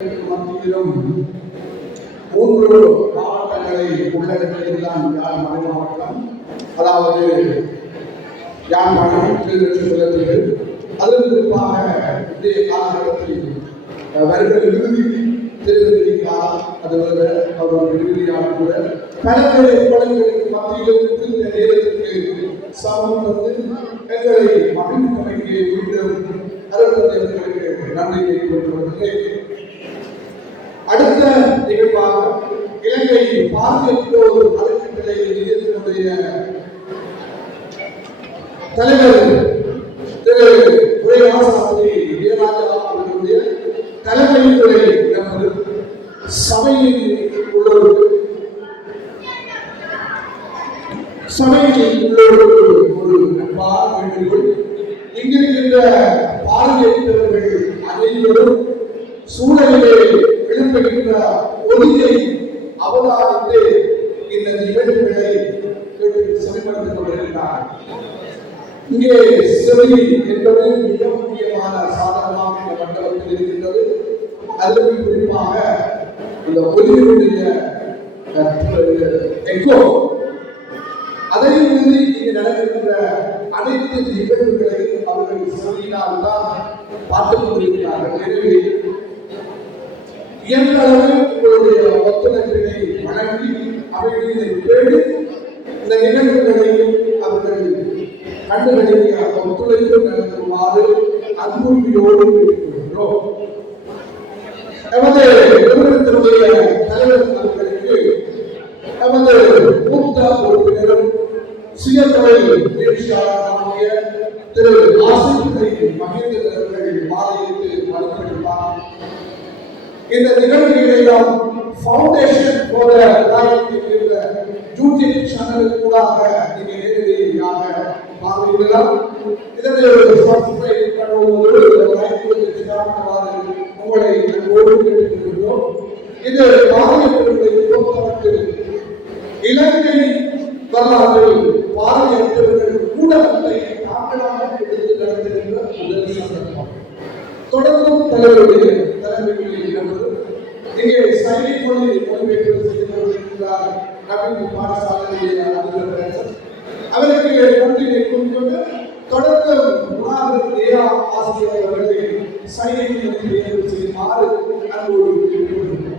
மத்தியிலும் 3 மாவட்டங்களை உள்ளடக்கியதுதான் யாழ் மறை மாவட்டம். அதாவது யாழ்ப்பாணம், கிளிநொச்சி, அதன் குறிப்பாக இன்றைய காலகட்டத்தில் வருகிற இறுதி தேர்தல் காலம், அதுவரை அவர்கள் இறுதியாக கூட பல்வேறு படங்களுக்கு மத்தியிலும் இந்த நேரத்திற்கு சமூகத்து எங்களை மகிழ்ச்சிக்கு மீண்டும் அரசுக்கு நன்றியை கொண்டுள்ளது. அடுத்த நிகழ்வாக இலங்கை பார்வையற்றோர் அறக்கட்டளை நிலையத்தினுடைய தலைவர் திரு உரையாசாஸ்திரி வீரராஜா அவர்களுடைய தலைமையுரை நமது சபையில் உள்ளவர்களுக்கு ஒரு வேண்டுகோள். இங்கிருக்கின்ற பார்வையற்றவர்கள் அனைவரும் சூழலிலே எழுப்புகின்ற ஒளியை அவதானித்து இந்த நிகழ்வுகளை செவிமடுத்துக் கொண்டிருக்கிறார். இங்கே செவி என்பது மிக முக்கியமான சாதனமாக இந்த மண்டலத்தில் இருக்கின்றது. அதற்கு குறிப்பாக இந்த ஒலியினுடைய எக்கோ, அதை மீறி இங்கு நடக்கின்ற அனைத்து நிகழ்வுகளை அவர்கள் செவியினால் தான் பார்த்துக் கொண்டிருக்கிறார்கள். எனவே இயன்றளவு உங்களுடைய ஒத்துழைப்பினை வழங்கி அவைகளை தேடி இந்த நிகழ்வுகளை அவர்கள் கண்டுகளிக்க ஒத்துழைப்பு நடத்துமாறு அன்புரிமையோடு கேட்டுக்கொள்கிறோம். எமது நிறுவனத்தினுடைய தலைவர் அவர்களுக்கு எமது மூத்த உறுப்பினரும் சுயதொழில் முயற்சியாளராகிய திரு ஆசிரியர் மகேந்திரன் அவர்கள் மாலையிட்டு மறுப்பளிப்பார். இந்த நிகழ்வுகளெல்லாம் ஃபவுண்டேஷன் போல யூடியூப் சேனலுக்கு கூடாக நீங்க நேரடியாக பார்வையிடலாம். இதனை சப்ஸ்கிரைப் பண்ணும்போது உங்களை அன்போடு கேட்டுக்கொள்கிறோம். இது பார்வையற்றவர்களை பொறுத்தவரையில் இலங்கை வரலாற்றில் பார்வையற்றவர்கள் கூட்டத்தை தாக்கலாக எடுத்து நடத்துகின்ற முதல் சந்தர்ப்பம். தொடர்ந்தும் தலைவருடைய தலைமைகளில் இருந்தது. இங்கே சைனி மொழி மொழிபெயர்ப்பு செய்து கொண்டிருக்கிறார் நவீன் பாடசாலையுடைய அதிபர். அவருக்கு நன்றியை கொண்டு தொடர்ந்து ஆசிரியர் அவர்களை சைனி மொழிபெயர்ப்பு செய்யுமாறு அன்போடு கேட்டுக்கொள்கிறோம்.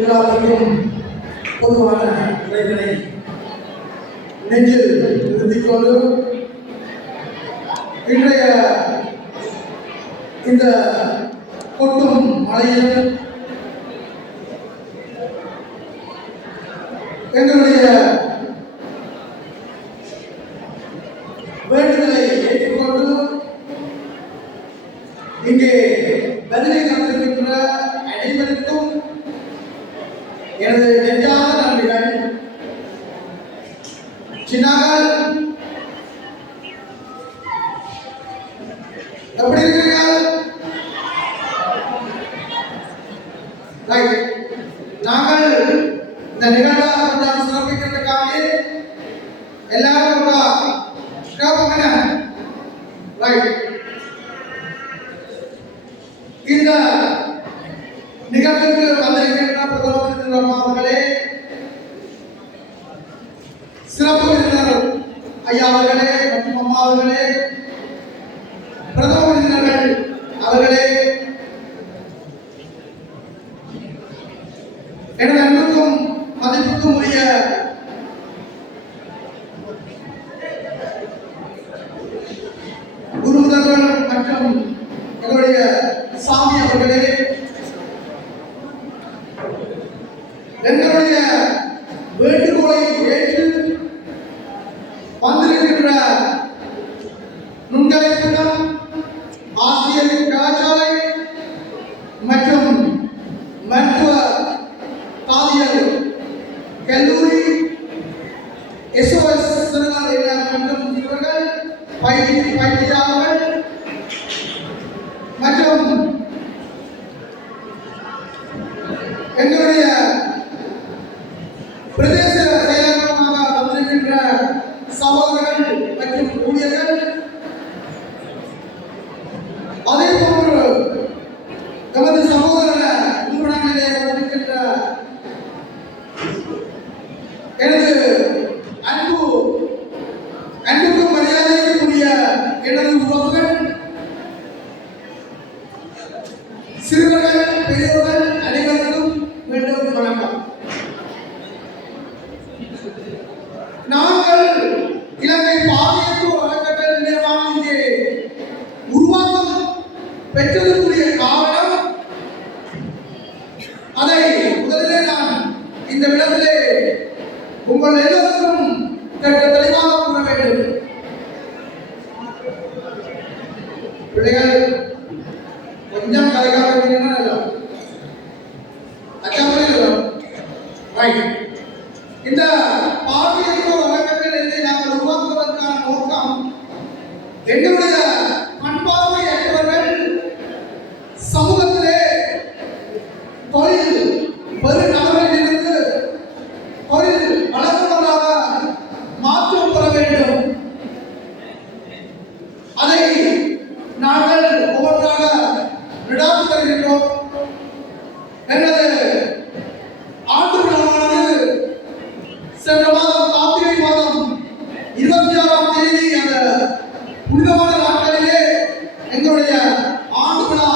எல்லாத்தையும் பொதுவான உரைகளை நெஞ்சில் நிறுத்திக் கொண்டு இன்றைய இந்த கொட்டும் மழையில் எங்களுடைய வேண்டுதலை ஏற்றுக்கொண்டு இங்கே பதிலை கண்டிருக்கின்ற அனைவருக்கும் எனது நெஞ்சார்ந்த நன்றிகள். சின்னார்கள் எப்படி இருக்கிறீர்கள்? நாங்கள் இந்த நிகழ்வை சிறப்பிக்கிறதுக்காக எல்லாரும் இந்த நிகழ்வுக்கு வந்திருக்கின்ற பிரதமர் அவர்களே, சிறப்பு விருந்தினர் ஐயா அவர்களே மற்றும் அம்மா அவர்களே, பிரதம விருந்தினர்கள் அவர்களே, எனது அன்புக்கும் மதிப்புக்கும் உரிய குருமுதல்வர் மற்றும் எங்களுடைய சாமி அவர்களே, எங்களுடைய வேண்டுகோளை ஏற்று வந்திருக்கின்ற நுண்கலை கூட்டம், ஆசிரியர் கலாச்சாரை மற்றும் மருத்துவ கல்லூரி எஸ்ஓஎஸ் சிறுவர் மற்றும் இவர்கள் பயிற்சியாளர்கள் மற்றும் எங்களுடைய பிரதேச செயலாளர்களாக வந்திருக்கின்ற சகோதரர்கள் மற்றும் ஊழியர்கள், அதே போன்று நமது சகோதர நிறுவனங்களிலே வந்திருக்கின்ற எனது அன்புக்கும் மரியாதைக்குரிய எனது உறவுகள், சிறுவர்கள் பெரியவர்கள் அனைவருக்கும் மீண்டும் வணக்கம். நாங்கள் இலங்கை பாதுகாப்பு அறக்கட்டளை நிலையமாக இங்கே உருவாக்கம் பெற்றதற்குரிய காரணம், அதை முதலிலே நான் இந்த இடத்திலே உங்கள் எல்லோருக்கும் தெளிவாக கூற வேண்டும். பிள்ளைகள் கொஞ்சம் கதைக்காக இந்த பாதுகாப்பு அறக்கட்டளை நாங்கள் உருவாக்குவதற்கான நோக்கம், எங்களுடைய பண்பார்வையற்றவர்கள் சமூகத்திலே தொழில் பெரு நபர்களிலிருந்து தொழில் வளர்ந்தவராக மாற்றம் பெற வேண்டும். அதை நாங்கள் ஒவ்வொன்றாக நடாத்தி வருகின்றோம். எனது ஆண்டு விழாவானது சென்ற மாதம் கார்த்திகை மாதம் 26ஆம் தேதி அந்த புனிதமான நாட்களிலே எங்களுடைய ஆண்டு விழா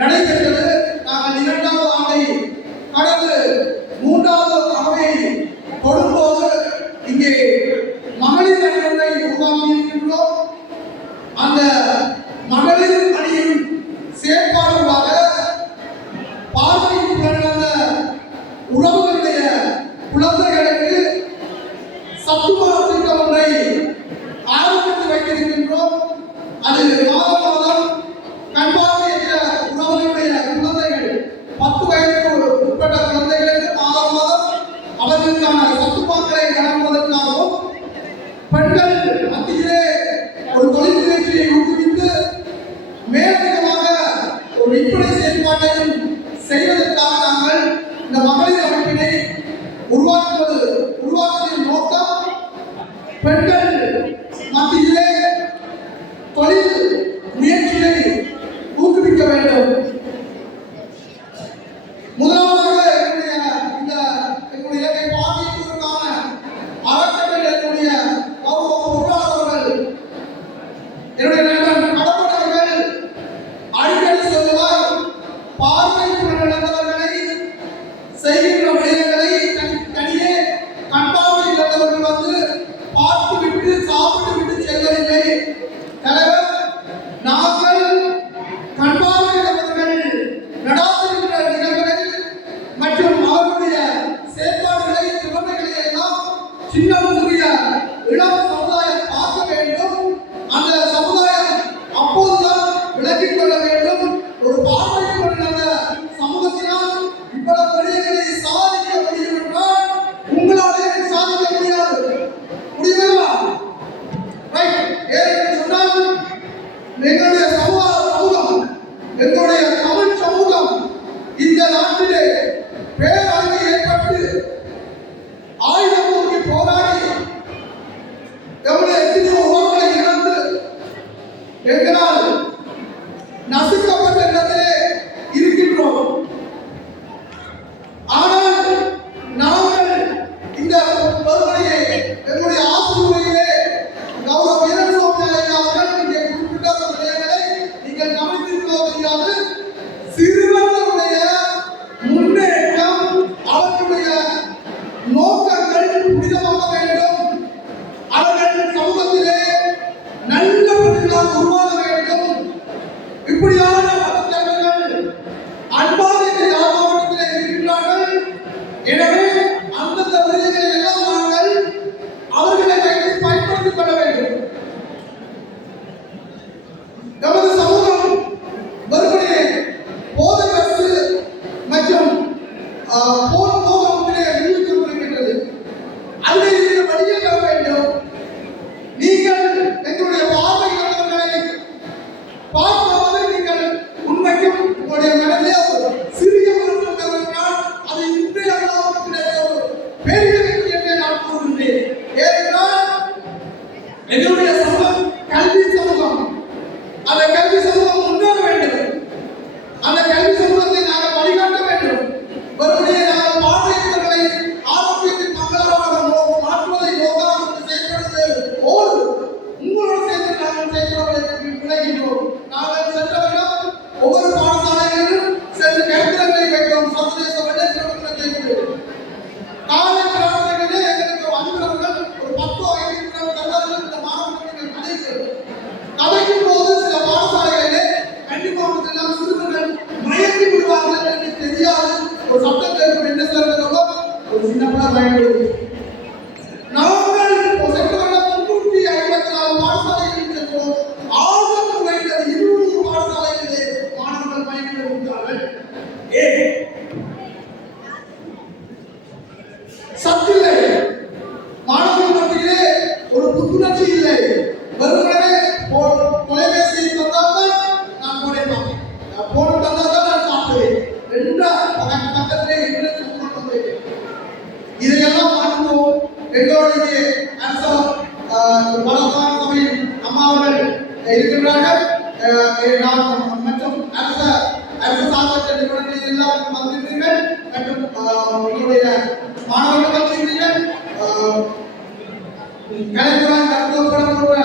நடைபெற்றது. நாங்கள் 2வது ஆண்டை கடந்து 3வது ஆண்டை கொடும்போது இங்கே மகளிர் அணியை உருவாக்கி இருக்கின்றோம். அந்த மகளிர் அணியின் செயற்பாடுகளாக பார்வைக்கு பிறந்த உறவுகளுடைய குழந்தைகளுக்கு சத்துமா திட்டம் ஒன்றை ஆரம்பித்து வைத்திருக்கின்றோம். அது மாதம் மாதம் கண்பார்வையற்ற உறவுகளுடைய குழந்தைகள் 10 வயதுக்கு உட்பட்ட குழந்தைகளுக்கு மாதம் மாதம் அவர்களுக்கான சத்துமாக்களை வழங்குவதற்காகவும், பெண்கள் மத்தியிலே ஒரு தொழில் முயற்சியை ஊக்குவித்து மேலதிகமாக ஒரு விற்பனை செயல்பாட்டையும் செய்வதற்காக நாங்கள் இந்த மகளிர் அமைப்பினை உருவாக்குவதின் நோக்கம், பெண்கள் மத்தியிலே தொழில் முயற்சியை ஊக்குவிக்க வேண்டும். முதலாவதாக எங்களுடைய இலங்கை பாதுகாப்புக்கான அறக்கட்டளைகளுடைய கௌரவ பொருளாளர்கள் என்னுடைய நண்பன் கடம்பன் அவர்கள் அடிக்கடி சொல்லுவார், பார்வைக்கு நடந்தவர்களை செய்கின்ற விடயங்களை தனியே கண்பார்வை இழந்தவர்கள் வந்து பார்த்து விட்டு சாப்பிட்டு விட்டு செல்லவில்லை. தலைவர், நாங்கள் கண்பார்வை இழந்தவர்கள் நடாத்துகின்ற நிகழ்வுகள் மற்றும் அவர்களுடைய செயற்பாடுகளை திறமைகளை எல்லாம் சின்னமுறிய இளம் சமுதாயம் பார்க்க வேண்டும். அந்த சமுதாயம் அப்போதுதான் விளக்கிக் கொள்ள வேண்டும். ஒரு பார்வைக்கு நடந்த சமூகத்தினால் இவ்வளவு விடயங்களை சாதிக்க முடியும் என்றால் உங்களாலே சாதிக்க முடியாது. முடியுமா? சொன்னால் எங்களுடைய சமூகம், எங்களுடைய தமிழ் சமூகம் இந்த நாட்டிலே பேரழிவு ஏற்பட்டு ஆயுதம் தூக்கி போராடி எவ்வளவு எத்தனையோ உறவுகளை இழந்து எங்களால் நசுக்கப்பட்ட இடத்திலே இருக்கின்றோம். ஆனால் நாங்கள் இந்த பருவனையை எங்களுடைய ஆசிரியர்களே கௌரவ வீரசுவாமி அவர்கள் இங்கே குறிப்பிட்ட விடயங்களை நீங்கள் கவனித்திருக்கிறோ தெரியாது. சிறுவர்களுடைய முன்னேற்றம், அவர்களுடைய நோக்கங்கள் புனிதமாக வேண்டும். அவர்கள் சமூகத்திலே நல்லவர்களாக உருவாக வேண்டும். இப்படியான தலைவர்கள் அன்பாக இந்த யாழ்ப்பாணத்திலே இருக்கின்றார்கள். எனவே அந்தந்த விருதுகளை எல்லாம் நாங்கள் அவர்களை வைத்து பயன்படுத்திக் கொள்ள வேண்டும். நமது சமூகம் வெறுமனே போதை மற்றும் போர் மோகத்திலே என்ன சொல்றதுக்கு ஒரு சின்ன பிள்ளை பயன்படுது. நாங்கள் சென்ற வருடம் 354 பாடசாலைகளில் சென்றோம். ஆக குறைந்தது 20 பாடசாலைகளிலே மாணவர்கள் பயன்படுத்தார்கள். ஏன் சத்தில்லை, மாணவர்கள் மத்தியிலே ஒரு புத்துணர்ச்சி இல்லை. வெறுமனே தொலைபேசியை தந்தால்தான் நான் போனை பார்ப்பேன், போன் தந்தால்தான் நான் சாப்பிடுவேன் என்ற பக்கத்திலே இதையெல்லாம் மாற்றுவோம். எங்களுடைய அரசர் வளர்ப்பான சபையின் அம்மாவர்கள் இருக்கின்றார்கள். மற்றும் அரசு சார்பற்ற நிறுவனங்களில் எல்லாம் வந்திருக்கிறீர்கள். மற்றும் எங்களுடைய மாணவர்கள் வந்திருக்கிறீர்கள். கலைத்துறை கருத்துப்படம் போன்ற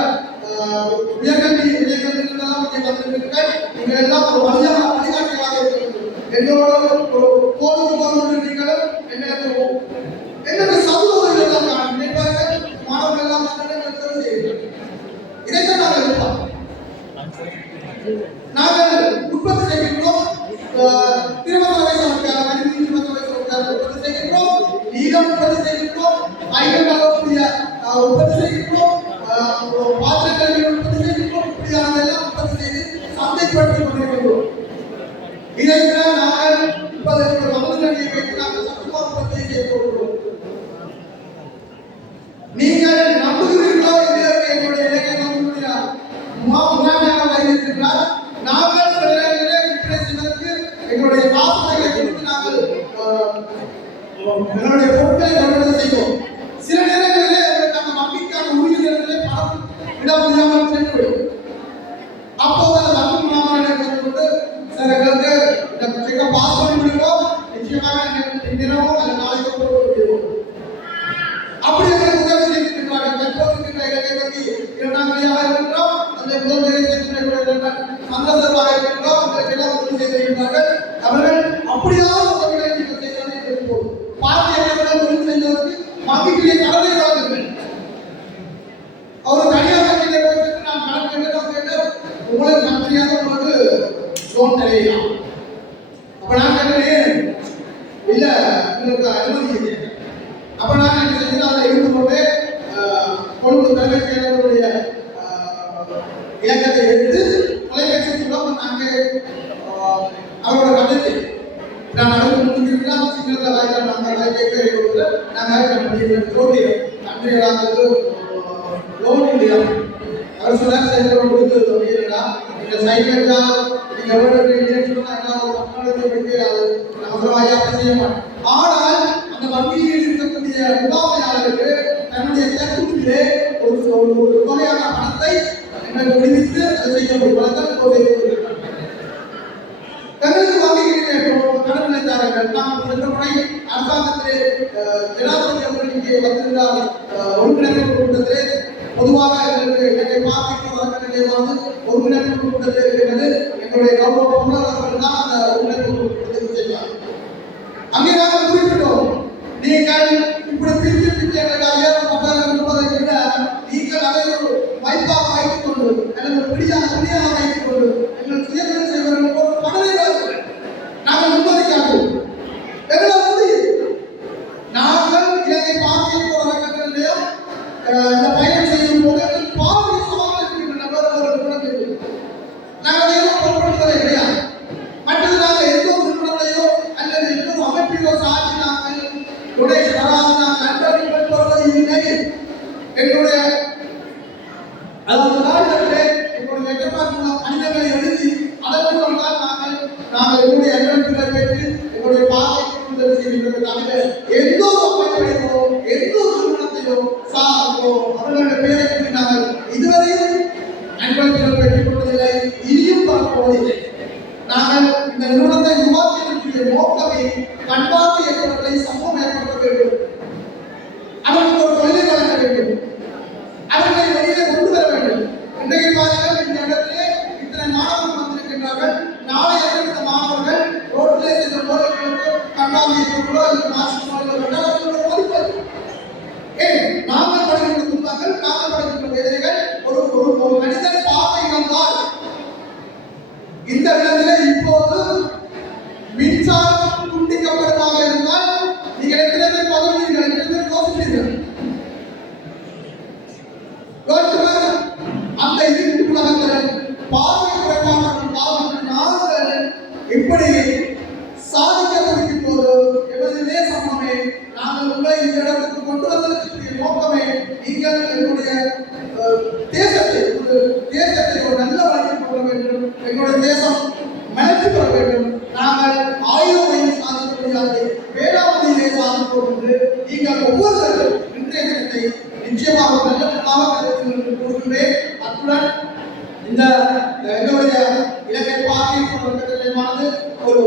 உயர்கல்வி நிலையங்களில் வந்திருக்கிறீர்கள். நீங்கள் எல்லாம் ஒரு வழிகாட்டியாக இருக்கிறீர்கள். எங்களோட ஒரு கோடு நீங்களும் எங்களுக்கு சமூகங்கள் எல்லாம் நினைப்பார்கள். மாணவர்கள் எல்லாம் தேர்வு செய்கிறார்கள். இதைத்தான் நாங்கள் எதிர்பார்க்கிறோம். நாங்கள் உற்பத்தி செய்கின்றோம். திருமண வயசு உற்பத்தி செய்கின்றோம். நீரம் உற்பத்தி செய்கின்றோம். ஐநூறு உற்பத்தி செய்கின்றோம். பாத்திரங்கள் உற்பத்தி செய்கின்றோம். இப்படியானதெல்லாம் உற்பத்தி செய்து சந்தைப்படுத்திக் கொண்டிருக்கின்றோம். இதைத்தான் நாங்கள் இப்போது மகளிர் வைத்து நாங்கள் சட்டமாக உற்பத்தி செய்ய போகிறோம். நீங்கள் நம்புகிறீர்களோ இல்லையோ எங்களுடைய இலங்கை நம்முடைய முகாமையாக வைத்திருக்கிறார். நாங்கள் சில நேரங்களிலே இப்படி செய்வதற்கு எங்களுடைய காசுகளை கொடுத்து நாங்கள் எங்களுடைய பொருட்களை கொள்வதை செய்வோம். சில நேரங்களிலே நாங்கள் வங்கிக்கான உறுதிகளை பணம் விட முடியாமல் சென்றுவிடும். அப்போது அந்த வங்கி மாணவர்களை கொண்டு சார் எங்களுக்கு இந்த செக்கை பாஸ் பண்ணி விடுவோம், நிச்சயமாக தினமும் அல்லது நாளைக்கு போடுவோம். அப்படி எங்களுக்கு உதவி செய்திருக்கிறார்கள். தற்போது இலங்கை வங்கி 2ஆம் நிலையாக இருக்கின்றோம். அந்த முதல் நிலை சந்தர்ப்பமாக இருக்கின்றோம். எங்களுக்கு எல்லாம் உதவி செய்திருக்கிறார்கள். அவர்கள் அப்படியான உதவிகளை நீங்கள் செய்தாலே இருப்போம். பார்த்தியங்களை உதவி செய்வதற்கு வங்கிகளே கடனை வழங்குங்கள். அவர் தனியார் வங்கியிலே போயிட்டு நான் கடன் கேட்டு உங்களுக்கு மந்திரியாக உங்களுக்கு லோன் தரையலாம். அப்ப நான் கேட்டேன் இல்ல உங்களுக்கு அனுமதி இல்லை. அப்ப நான் என்ன செஞ்சேன், அதில் இருந்து கொண்டு கொழும்பு தலைமைச் செயலருடைய இலக்கத்தை எடுத்து தொலைபேசி மூலம் நாங்கள் அவரோட கட்டத்தை நான் அதுக்கு முடிஞ்சிருக்கேன். சிங்கள வாய்க்கால் நாங்கள் கேட்க நாங்கள் அன்றைய லோன் இல்லையா அவர் சொன்னார் சைக்கிள் கொடுத்து தொழிலா இந்த சைக்கிள் நீங்க எவ்வளவு செய்ய மாட்டோம். ஆனால் அந்த வங்கியில் இருக்கக்கூடிய முகாமையாளருக்கு தன்னுடைய தற்கொலையிலே ஒரு தொகையான பணத்தை எங்களுக்கு விடுவித்து அதை செய்ய முடியும். தங்களுக்கு வங்கிகளிலே கடன் நிலைத்தார்கள். நாம் சென்ற முறை அரசாங்கத்திலே ஜனாதிபதி அவர்கள் இங்கே வந்திருந்தால் ஒருங்கிணைப்பு கூட்டத்திலே பொதுவாக எங்களுக்கு என்னை பார்த்து ஒருங்கிணைப்பு கூட்டத்தில் இருக்கிறது. எங்களுடைய கௌரவ பொருளாதாரர்கள் தான் அந்த ஒருங்கிணைப்பு கூட்டத்தில் செய்வார். அங்கே நாங்கள் குறிப்பிட்டோம், நீங்கள் இப்படி பிரித்து பிரித்து எங்களுக்கு 10,000 விட நீங்கள் அதை ஒரு வாய்ப்பாக வைத்துக் கொண்டு அல்லது பிடியாக வைத்துக் கொண்டு எங்கள் சுயதொழில் செய்வதற்கு ஒரு கடனை வழங்குங்கள். நாங்கள் முன்பதை காட்டுவோம். எங்களால் முடியும். நாங்கள் இலங்கை பாக்கிய போராட்டங்களிலேயோ இந்த பயணம் செய்யும் போது பாதி சவால்கள் இருக்கின்றன. நாங்கள் எதுவும் பொருட்படுத்துவதே கிடையாது. மற்றது நாங்கள் எந்த ஒரு நிறுவனத்தையோ அல்லது எந்த ஒரு அமைப்பையோ சார்ந்து நாங்கள் டொனேஷன் அதாவது நாங்கள் நண்பர்கள் பெறுவது இல்லை. எங்களுடைய காலத்திலே எங்களுடைய மனிதர்களை எழுதி அதன் மூலம் தான் நாங்கள் எங்களுடைய அன்பர்களை பெற்று எங்களுடைய பாதைக்கு உதவி செய்கின்றது. தவிர எந்த ஒரு அமைப்பையோ எந்த ஒரு நிறுவனத்தையோ சார்ந்தோ அவர்களுடைய பெயரை பற்றி நாங்கள் இதுவரையும் அன்பர்கள் பெற்றுக் கொண்டதில்லை, இனியும் பார்ப்பதில்லை. நாங்கள் இந்த நிறுவனத்தை உருவாக்கிய நோக்கமே பண்பாட்டு ஏற்படுத்தலை சமூகம் ஏற்படுத்த வேண்டும். அவர்களுக்கு ஒரு தொழிலை வழங்க வேண்டும். அவர்களை வெளியே கொண்டு வர வேண்டும். இன்றைக்கு பாருங்கள், இந்த இடத்திலே இத்தனை மாணவர்கள் வந்திருக்கின்றார்கள். நாளை இந்த மாணவர்கள் ரோட்டிலே சென்ற போர்களுக்கு கண்ணாமியை கொண்டோ அல்லது மாஸ்டர் மதிப்பது ஏன் நாங்கள் படுகின்ற துன்பங்கள் நாங்கள் படுகின்ற வேதனைகள் ஒரு மனிதன் பார்வை வந்தால் இந்த இடத்திலே இப்போது மின்சாரம் துண்டிக்கப்படுவதாக இருந்தால் சாதிப்போம் என்று நீங்கள் ஒவ்வொருவரும் இன்றைய தினத்தை நிச்சயமாக நல்ல கொடுக்கின்றேன். அத்துடன் இந்த எங்களுடைய இலங்கை பார்வையானது ஒரு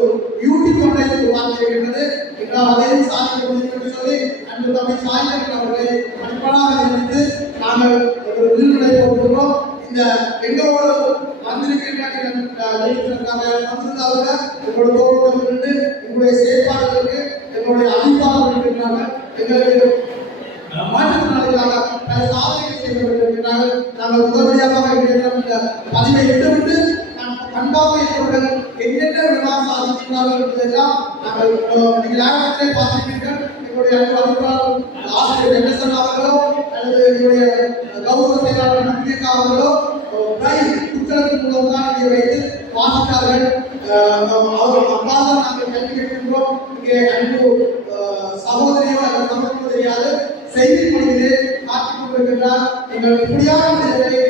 யூடியூப் ஒன்றை உருவாக்கி இருக்கின்றது. எங்களால் அதையும் சாதிக்க முடியும் என்று சொல்லி அன்று தம்மை சாய்ந்தவர்கள் அவர்களை பண்பாடாக நினைத்து நாங்கள் ஒரு விருதுகளை போட்டுள்ளோம். இந்த எங்களோடு வந்திருக்கின்றதாக எங்களோட தோழர்கள் இருந்து எங்களுடைய செயற்பாடுகளுக்கு எங்களுடைய அதிகாரம் இருக்கின்றார்கள். எங்களுக்கு மாற்றுத்திறனாளிகளாக பல சாதனைகள் செய்து கொண்டிருக்கிறார்கள். நாங்கள் உடனடியாக இந்த பதிவை விட்டுவிட்டு பண்பாக இருப்பவர்கள் என்னென்ன விழாம் சாதிக்கிறார்கள் என்பதெல்லாம் நாங்கள் நீங்கள் யாரத்திலே பார்த்திருப்பீர்கள். எங்களுடைய அதிகாரம் ஆசிரியர் என்எஸ்என் அவர்களோ அல்லது எங்களுடைய கௌரவ செயலாளர் நம்பிக்கை அவர்களோ புத்தகத்தின் மூலம் தான் இங்கே வைத்து வாசித்தார்கள். அவர் அப்பால் தான் நாங்கள் கல்வி கேட்கின்றோம். இங்கே அன்பு சகோதரியோ அல்லது சமத்துவம் தெரியாது செய்தி மொழியிலே காட்டிக் கொண்டிருக்கின்றார். நீங்கள் இப்படியான மனிதர்களை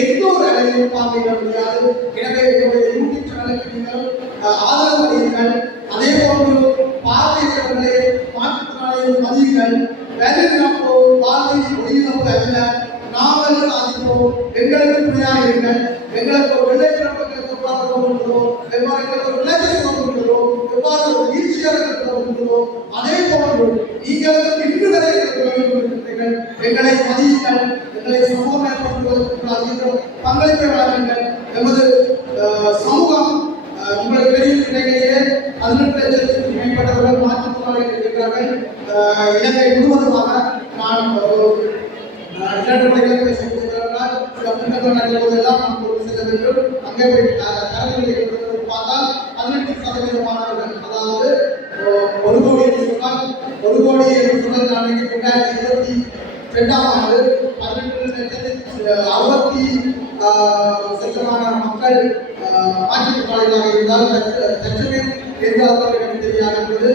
எந்த ஒரு அலையும் பார்வையிட முடியாது. எனவே எங்களுடைய யூடியூப் சேனலுக்கு நீங்கள் ஆதரவு அளியுங்கள். அதே போன்று பார்வையிடவர்களை மாற்றுத்திறனாளிகள் மதியுங்கள். வேலையிடம் பார்வை ஒளியினோடு அல்ல, நாங்கள் சாதிப்போம். எங்களுக்கு துணையாக இருங்கள். எங்களுக்கு ஒரு வெள்ளைக்கிழமைக்கு எவ்வாறு போகின்றதோ, எவ்வாறு எங்களுக்கு ஒரு விளைச்சல் போகின்றதோ, எவ்வாறு ஒரு வீழ்ச்சியாக போகின்றதோ, அதே போன்று நீங்கள் இன்று வரை இருக்கின்றீர்கள். எங்களை மதியுங்கள். எங்களை சமூகமயப்படுத்துவதற்கு பங்களிப்பை வழங்குங்கள். எமது சமூகம் உங்களுக்கு தெரியும், இலங்கையிலே 18 லட்சத்துக்கு மேற்பட்டவர்கள் மாற்றுத்திறனாளிகள் இருக்கிறார்கள். இலங்கை முழுவதுமாக நான் 2 மணிகளுக்கு சென்றிருக்கிறார்கள். சில புத்தகங்கள் நடத்துவதெல்லாம் நாம் செல்ல வேண்டும். அங்கே போய் கரங்களை பார்த்தால் 18% மாணவர்கள், அதாவது 1 கோடி என்று சொன்னால் 1 கோடி என்று சொன்னது நான் 2022 ஆண்டு 18,60,000 மக்கள் மாற்றுத்திறனாளிகளாக இருந்தால் லட்சமே எதிர்காலத்தில் எனக்கு தெரியாது என்பது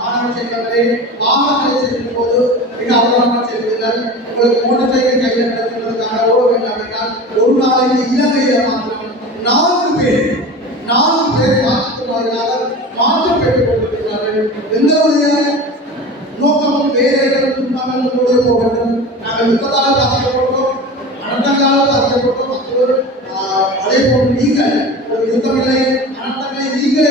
மாணவ செல்வங்களை வாகனங்களை செல்லும் போது மிக அவதானமாக செல்வீர்கள். உங்களுக்கு மோட்டார் சைக்கிள் கையில் நடத்துவதற்கான ஓட வேண்டாம் என்றால் ஒரு நாளைக்கு இலங்கையில் மாத்திரம் 4 பேர் மாற்றுத்திறனாளிகளாக மாற்றம் பெற்றுக் கொண்டிருக்கிறார்கள். எங்களுடைய நோக்கம் வேறு துன்பங்கள் கூட போக வேண்டும். நாங்கள் யுத்தத்தால் பாதிக்கப்பட்டோம், அனர்த்தங்களால் பாதிக்கப்பட்டோம். அதே போன்று நீங்கள் ஒரு யுத்தமில்லை, அனர்த்தங்களை நீங்களே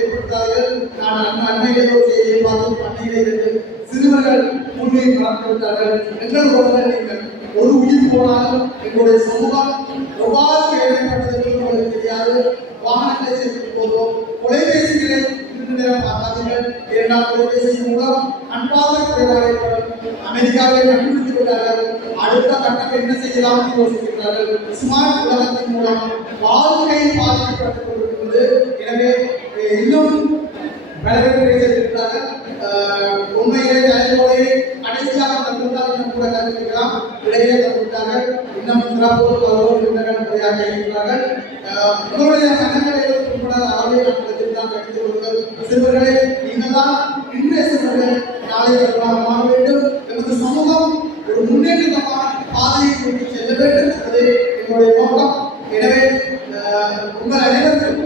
ஏற்படுத்தார்கள். நான் அண்மையிலே ஒரு செய்தியை பார்த்தோம். அண்மையிலே இருந்து சிறுவர்கள் முன்னே வளர்த்துவிட்டார்கள். எங்கள் உறவுகள் நீங்கள் ஒரு உயிர் போனாலும் எங்களுடைய சமூகம் எவ்வாறு வேலைப்பட்டது உங்களுக்கு தெரியாது. வாகனங்களை சேர்த்து போதும், தொலைபேசிகளை பார்த்தீர்கள். 2ஆம் தொலைபேசி மூலம் அன்பாக குறைபாடுகளும் அமெரிக்காவை கண்டுபிடித்து விட்டார்கள். அடுத்த கட்டம் என்ன செய்யலாம் என்று யோசிக்கிறார்கள். ஸ்மார்ட் உலகத்தின் மூலம் வாழ்க்கை பாதிக்கப்பட்டுக் கொண்டிருக்கிறது. எனவே இன்னும் பேசியிருக்கிறார்கள். உண்மையிலே தலைமுறையை கடைசியாக தந்துவிட்டால் இன்னும் கூட கருத்திருக்கலாம். இடையே தந்துவிட்டார்கள். இன்னும் சிறப்பு உரையாற்ற இருக்கிறார்கள். உங்களுடைய மனங்களை உட்பட அவரை நாம் கடித்து கொள்ளுங்கள். சிறுவர்களே, நீங்கள் தான் இன்றைய சிறுவர்கள் நாளை மாற வேண்டும். எமது சமூகம் ஒரு முன்னேற்றமான பாதையை நோக்கி செல்ல வேண்டும் என்பது எங்களுடைய நோக்கம். எனவே உங்கள் அனைவருக்கும்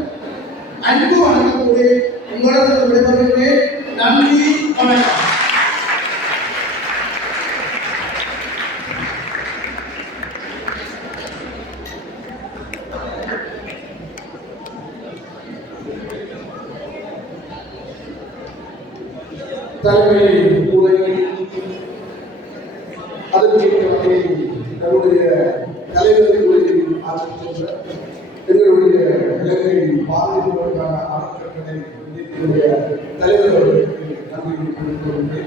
அன்பு வணக்கம் கூறி உங்களிடம் விடைபெறுகிறேன். நன்றி, வணக்கம். தலைமை உரை அதற்கு நம்முடைய தலைவர்கள் உரையில் ஆரம்பிக்கின்ற எங்களுடைய இலங்கை பார்வையிடுவதற்கான ஆட்களை தலைவர்களுக்கு நன்றி